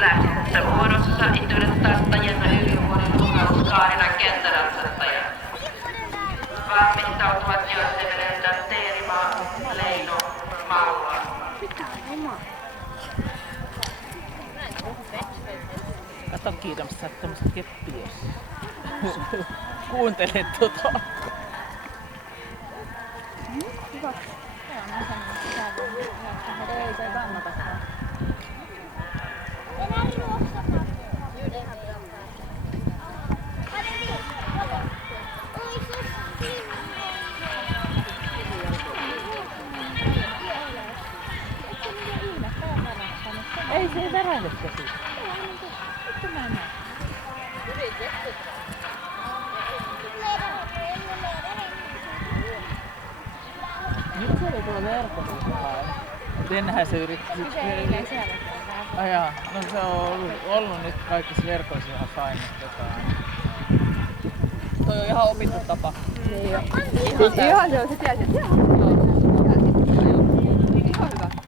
Lähdössä vuorossa istuuden tarttajana ylivuoden Lukas Kaarinan kenttäratsastaja. Valmistautuvat Joensevedeltä Teerima Leino Maula. Kato kiitos, sä oot tämmöset keppiä. Kuuntele tota. Hyvä. Joo, mä sanon, että täällä ei se kannatakaan. Enää juosta. Ei se ei värähdekään siitä. Nyt mä näen. Nyt se oli tuolla verkossa päin. Mut ennenhän se yritti ajaa. No se on ollut nyt kaikissa verkoissa ihan fine. Toi on ihan opittu tapa. Ihan se on se tiesi.